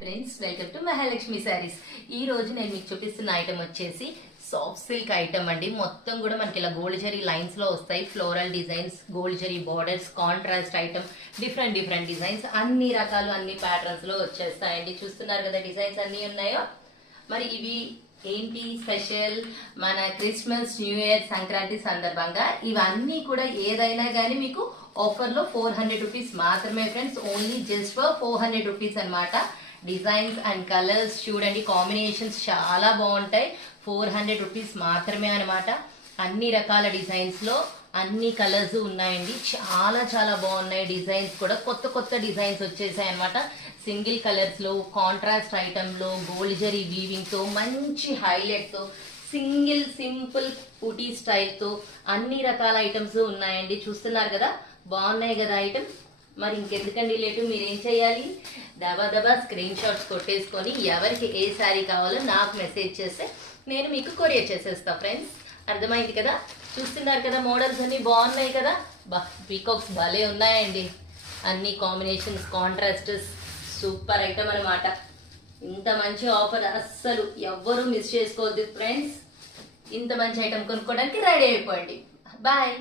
Friends, welcome to Mahalakshmi saris. ఈ రోజు నేను మీకు చూపిస్తున్న ఐటమ్ వచ్చేసి సాఫ్ట్ సిల్క్ ఐటమ్ అండి. మొత్తం కూడా మనకి ఇలా గోల్డ్ జరీ లైన్స్ లో వస్తాయి. Floral designs, gold zari borders, contrast item, different designs, అన్ని రకాలు అన్ని ప్యాటర్న్స్ లో వచ్చేస్తాయండి. చూస్తున్నారు కదా డిజైన్స్ అన్ని ఉన్నాయో. మరి ఇవి ఏంటి స్పెషల్, మన క్రిస్మస్, న్యూ ఇయర్, సంక్రాంతి సందర్భంగా ఇవన్నీ కూడా ఏదైనా కానీ మీకు ఆఫర్ లో 400 రూపీస్ మాత్రమే friends. Only just for 400 rupees అనమాట. డిజైన్స్ అండ్ కలర్స్ చూడండి, కాంబినేషన్స్ చాలా బాగుంటాయి. 400 రూపీస్ మాత్రమే అనమాట. అన్ని రకాల డిజైన్స్ లో అన్ని కలర్స్ ఉన్నాయండి. చాలా బాగున్నాయి. డిజైన్స్ కూడా కొత్త డిజైన్స్ వచ్చేసాయి అనమాట. సింగిల్ కలర్స్ లో, కాంట్రాస్ట్ ఐటమ్ లో, గోల్డ్ జరీ వీవింగ్ తో, మంచి హైలైట్ తో, సింపుల్ బూటీ స్టైల్ తో అన్ని రకాల ఐటమ్స్ ఉన్నాయండి. చూస్తున్నారు కదా, బాగున్నాయి కదా ఐటమ్. మరి ఇంకెందుకండి లేటు, మీరేం చేయాలి, దబా స్క్రీన్ షాట్స్ కొట్టేసుకొని ఎవరికి ఏ శారీ కావాలో నాకు మెసేజ్ చేస్తే నేను మీకు కొరియర్ చేసేస్తా ఫ్రెండ్స్. అర్థమైంది కదా. చూస్తున్నారు కదా, మోడల్స్ అన్ని బాగున్నాయి కదా. పీకాక్స్ భలే ఉన్నాయండి. అన్ని కాంబినేషన్స్, కాంట్రాస్ట్స్, సూపర్ ఐటమ్ అనమాట. ఇంత మంచి ఆఫర్ అస్సలు ఎవ్వరూ మిస్ చేసుకోవద్దు ఫ్రెండ్స్. ఇంత మంచి ఐటమ్ కొనుక్కోవడానికి రెడీ అయిపోండి. బాయ్.